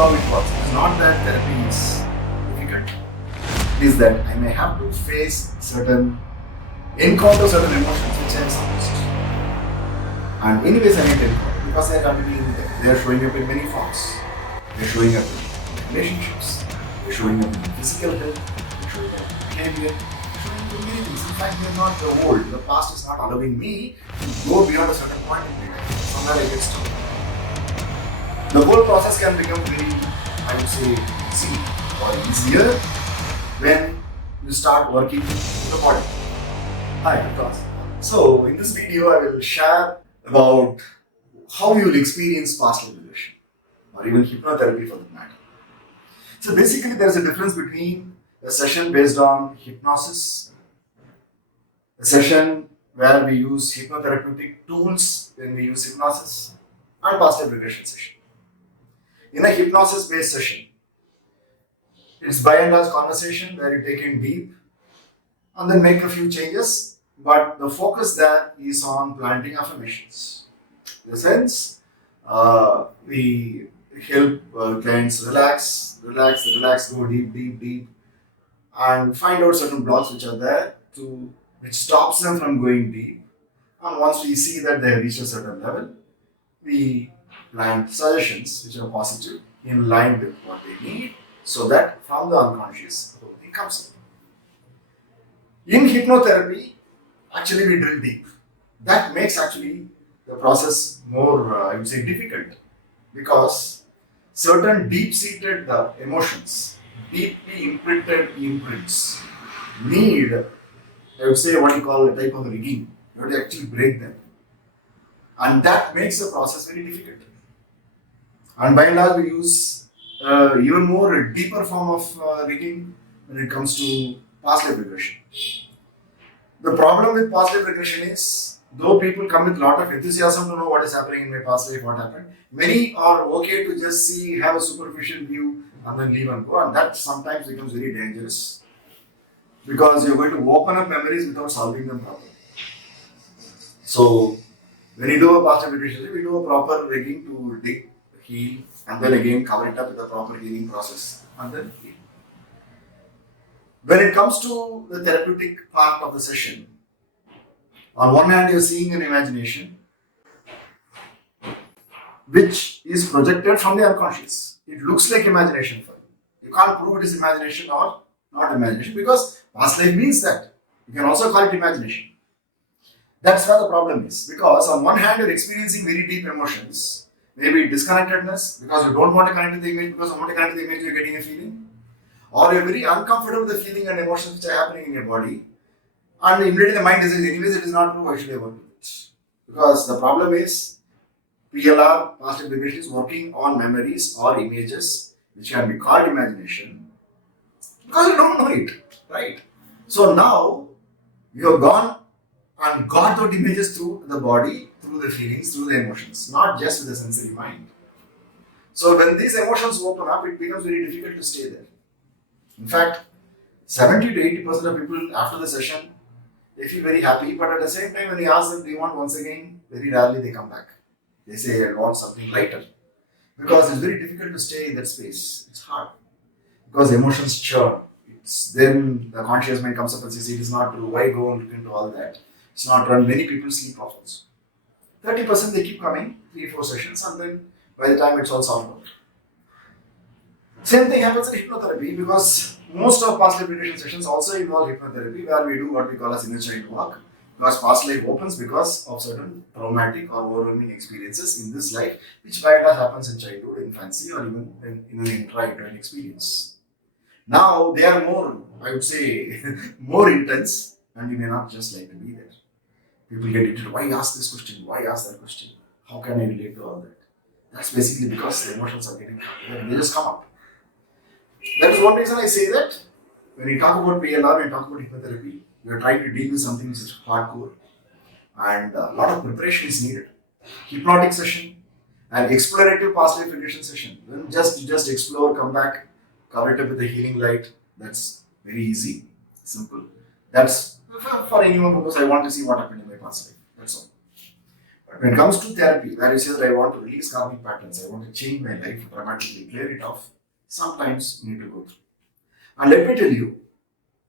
how it works. It's not that therapy is difficult. It is that I may have to encounter certain emotions which I am supposed to. And anyways I need to encounter because they are continuing there. They are showing up in many forms. They are showing up in relationships. They are showing up in physical health. They are showing up in behavior. They are showing up in many things. In fact, they are not the old. The past is not allowing me to go beyond a certain point in my life. Somewhere I get stuck. The whole process can become very, I would say, easy or easier when you start working with the body. Hi, Vikas. So, in this video, I will share about how you will experience past life regression or even hypnotherapy for that matter. So, basically, there is a difference between a session based on hypnosis, a session where we use hypnotherapeutic tools when we use hypnosis, and past life regression session. In a hypnosis based session, it's by and large conversation where you take in deep and then make a few changes, but the focus there is on planting affirmations. In the sense, we help clients relax, go deep, and find out certain blocks which are there which stops them from going deep. And once we see that they have reached a certain level, we plant suggestions which are positive in line with what they need, so that from the unconscious it comes in. In hypnotherapy, actually we drill deep. That makes actually the process more, I would say, difficult, because certain deep-seated emotions, deeply imprinted imprints, need, I would say, what you call a type of rigging. You have to actually break them. And that makes the process very difficult. And by and large, we use even more deeper form of rigging when it comes to past life regression. The problem with past life regression is, though people come with a lot of enthusiasm to know what is happening in my past life, what happened, many are okay to just have a superficial view and then leave and go, and that sometimes becomes very dangerous, because you're going to open up memories without solving them properly. So, when you do a past life regression, we do a proper rigging to dig, heal, and then again cover it up with a proper healing process, and then heal. When it comes to the therapeutic part of the session, on one hand you're seeing an imagination which is projected from the unconscious. It looks like imagination for you. You can't prove it is imagination or not imagination, because past life means that. You can also call it imagination. That's where the problem is, because on one hand you're experiencing very deep emotions, maybe disconnectedness because you don't want to connect to the image, because you want to connect to the image you're getting a feeling, or you're very uncomfortable with the feeling and emotions which are happening in your body, and immediately the mind says, anyways it is not true, why should I work with it? Because the problem is, PLR, past life regression, is working on memories or images which can be called imagination, because you don't know it, right? So now you have gone and got those images through the body, through the feelings, through the emotions, not just with the sensory mind. So when these emotions open up, it becomes very difficult to stay there. In fact, 70 to 80% of people after the session, they feel very happy, but at the same time, when you ask them, do you want once again, very rarely they come back. They say, I want something lighter. Because it's very difficult to stay in that space. It's hard. Because emotions churn. Then the conscious mind comes up and says, it is not true. Why go and look into all that? It's not true. Many people sleep off also. 30% they keep coming, 3-4 sessions, and then by the time it's all solved out. Same thing happens in hypnotherapy, because most of past life regression sessions also involve hypnotherapy, where we do what we call as inner child work. Because past life opens because of certain traumatic or overwhelming experiences in this life, which by and large happens in childhood, infancy, or even in an intra-uterine experience. Now they are more, I would say, more intense, and you may not just like to be there. People get into, why ask this question? Why ask that question? How can I relate to all that? That's basically because the emotions are they just come up. That is one reason I say that when you talk about PLR, when you talk about hypnotherapy, you are trying to deal with something which is hardcore, and a lot of preparation is needed. Hypnotic session and explorative past life regression session. When you just explore, come back, cover it up with a healing light. That's very easy, simple. That's for anyone who goes, I want to see what happened in my past life. That's all. But when it comes to therapy, where you say that I want to release karmic patterns, I want to change my life dramatically, clear it off, sometimes you need to go through. And let me tell you,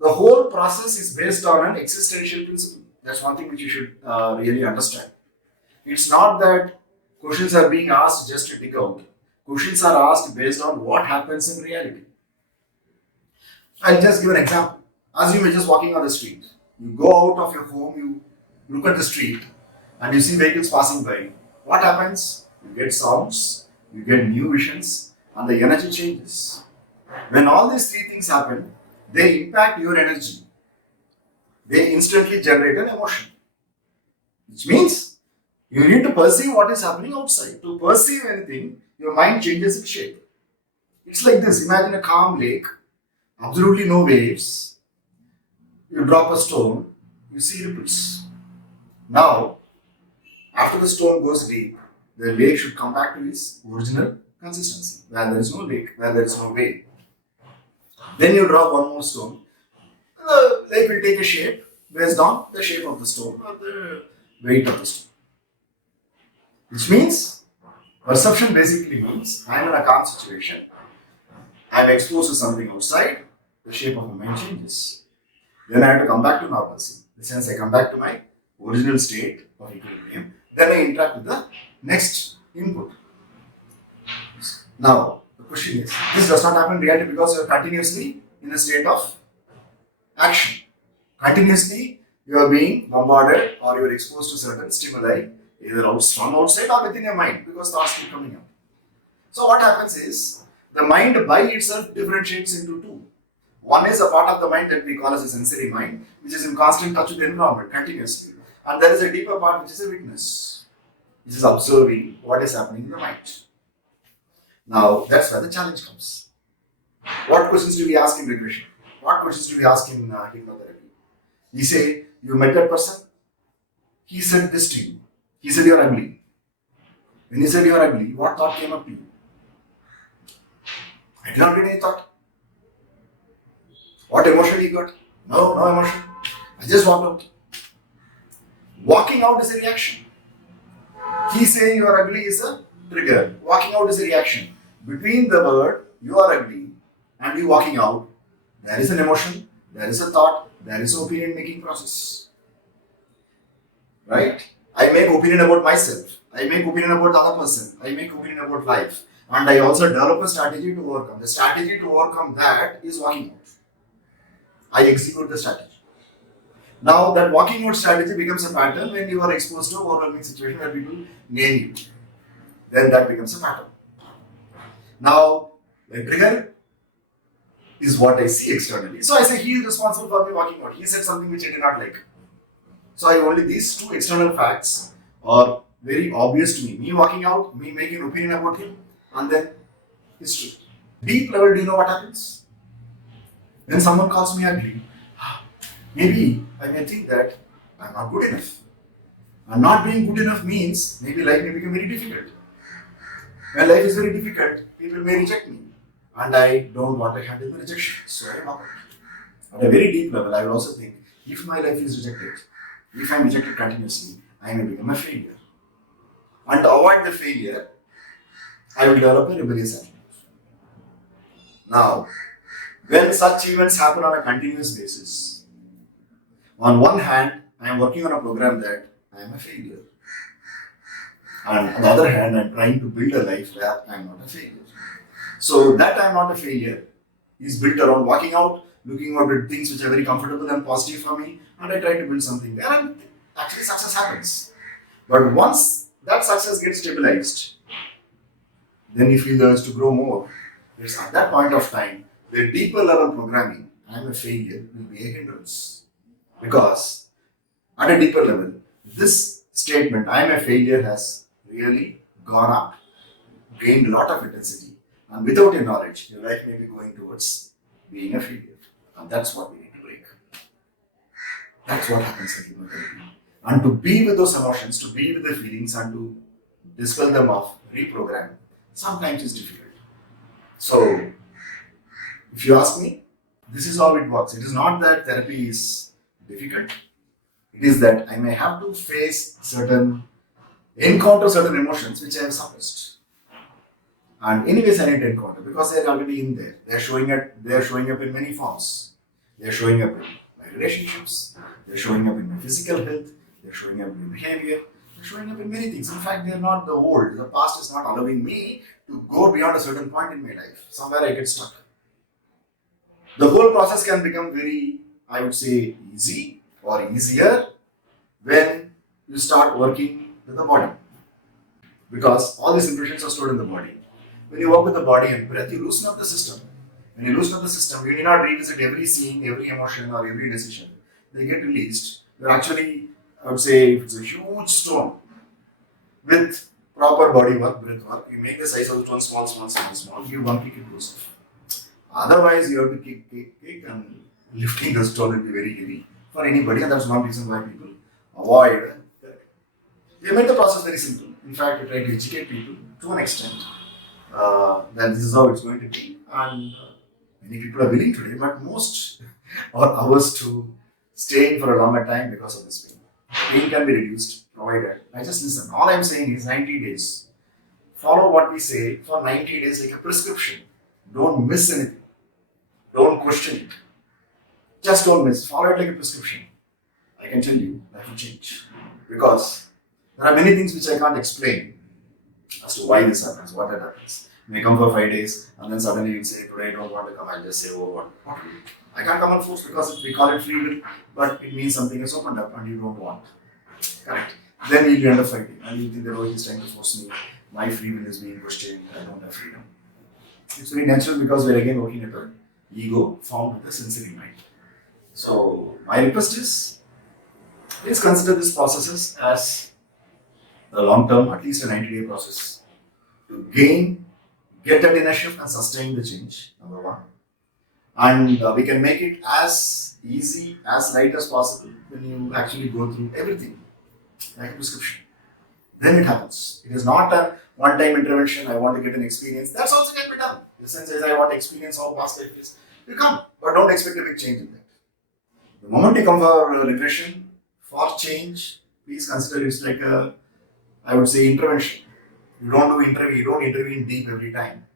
the whole process is based on an existential principle. That's one thing which you should really understand. It's not that questions are being asked just to dig out. Questions are asked based on what happens in reality. I'll just give an example. Assume you're just walking on the street. You go out of your home, you look at the street, and you see vehicles passing by. What happens? You get sounds, you get new visions, and the energy changes. When all these three things happen, they impact your energy. They instantly generate an emotion. Which means you need to perceive what is happening outside. To perceive anything, your mind changes its shape. It's like this. Imagine a calm lake, absolutely no waves. You drop a stone, you see ripples. Now, after the stone goes deep, the lake should come back to its original consistency, where there is no lake, where there is no wave. Then you drop one more stone, the lake will take a shape based on the shape of the stone or the weight of the stone. Which means, perception basically means I am in a calm situation, I am exposed to something outside, the shape of my mind changes. Then I have to come back to normalcy. In the sense I come back to my original state of equilibrium. Then I interact with the next input. Now, the question is, this does not happen in reality because you are continuously in a state of action. Continuously, you are being bombarded or you are exposed to certain stimuli, either from outside or within your mind, because thoughts keep coming up. So what happens is, the mind by itself differentiates into two. One is a part of the mind that we call as a sensory mind, which is in constant touch with the environment continuously. And there is a deeper part which is a witness, which is observing what is happening in the mind. Now, that's where the challenge comes. What questions do we ask in regression? What questions do we ask in hypnotherapy? We say, you met that person, he said this to you. He said you're ugly. When he said you're ugly, what thought came up to you? I did not get any thought. What emotion you got? No emotion. I just walked out. Walking out is a reaction. He saying you are ugly is a trigger. Walking out is a reaction. Between the word you are ugly and you walking out, there is an emotion, there is a thought, there is an opinion making process. Right? I make opinion about myself. I make opinion about the other person. I make opinion about life. And I also develop a strategy to overcome. The strategy to overcome that is walking out. I execute the strategy. Now that walking out strategy becomes a pattern when you are exposed to an overwhelming situation where people name you. Then that becomes a pattern. Now, the trigger is what I see externally. So I say he is responsible for me walking out. He said something which I did not like. So only these two external facts are very obvious to me. Me walking out, me making an opinion about him, and then history. Deep level, do you know what happens? When someone calls me ugly, maybe I may think that I'm not good enough. And not being good enough means maybe life may become very difficult. When life is very difficult, people may reject me. And I don't want to handle the rejection. So I walk out. At a very deep level, I will also think, if my life is rejected, if I am rejected continuously, I may become a failure. And to avoid the failure, I will develop a rebellious attitude. Now, when such events happen on a continuous basis, on one hand, I am working on a program that I am a failure. And on the other hand, I am trying to build a life where I am not a failure. So that I am not a failure is built around walking out, looking out at things which are very comfortable and positive for me, and I try to build something there, and actually success happens. But once that success gets stabilized, then you feel the urge to grow more. It's at that point of time, the deeper level programming, I am a failure, will be a hindrance. Because at a deeper level, this statement, I am a failure, has really gone up, gained a lot of intensity, and without your knowledge, your life may be going towards being a failure. And that's what we need to break. That's what happens in hypnotherapy. And to be with those emotions, to be with the feelings, and to dispel them off, reprogram, sometimes is difficult. So, if you ask me, this is how it works. It is not that therapy is difficult. It is that I may have to face certain encounter certain emotions which I have suppressed. And anyways, I need to encounter because they're already in there. They're showing up. They're showing up in many forms. They're showing up in my relationships. They're showing up in my physical health. They're showing up in behavior. They're showing up in many things. In fact, they're not the old. The past is not allowing me to go beyond a certain point in my life. Somewhere I get stuck. The whole process can become very, I would say, easy or easier when you start working with the body. Because all these impressions are stored in the body. When you work with the body and breath, you loosen up the system. When you loosen up the system, you need not revisit every scene, every emotion, or every decision. They get released. You're actually, I would say, if it's a huge stone, with proper body work, breath work, you make the size of the stone small, small, small, small, give one kick, it goes off. Otherwise, you have to kick, and lifting the stone will be very heavy for anybody, and that's one reason why people avoid that. They make the process very simple. In fact, we try to educate people to an extent that this is how it's going to be, and many people are willing today, but most are averse to staying for a longer time because of this pain. Pain can be reduced, provided. I just listen. All I'm saying is 90 days. Follow what we say for 90 days like a prescription. Don't miss anything. Don't question it. Just don't miss. Follow it like a prescription. I can tell you that will change. Because there are many things which I can't explain as to why this happens, what that happens. You may come for 5 days and then suddenly you say, today I don't want to come, I'll just say, oh, what to do? I can't come on force because we call it free will, but it means something has opened up and you don't want. Correct. Then you'll end up fighting and you think that, oh, he's trying to force me, my free will is being questioned, I don't have freedom. It's very natural because we're again working at the ego formed with the sensory mind. So, my request is, please consider these processes as a long term, at least a 90-day process to get that inner shift and sustain the change, number one. And we can make it as easy, as light as possible when you actually go through everything like a prescription. Then it happens. It is not a one-time intervention, I want to get an experience. That's also can be done. The sense is I want to experience how past life is. You come, but don't expect a big change in that. The moment you come for regression, for change, please consider it's like a, I would say, intervention. You don't intervene deep every time.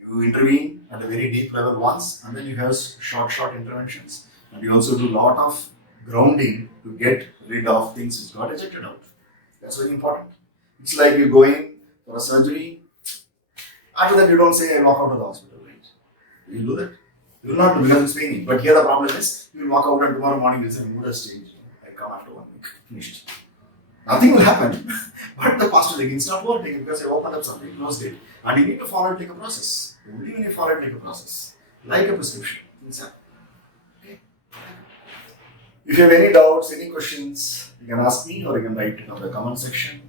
You intervene at a very deep level once, and then you have short interventions. And you also do a lot of grounding to get rid of things which got ejected out. That's very important. It's like you go in for a surgery. After that, you don't say, I walk out of the hospital, right? You do that? You will not do because it's paining. But here the problem is, you will walk out and tomorrow morning you will say, mood has changed. I come after 1 week. Finished. Nothing will happen. But the past will again start working because you opened up something, closed it. And you need to follow it like a process. Only when you follow it like a process. Like a prescription. Okay. If you have any doubts, any questions, you can ask me or you can write it on the comment section.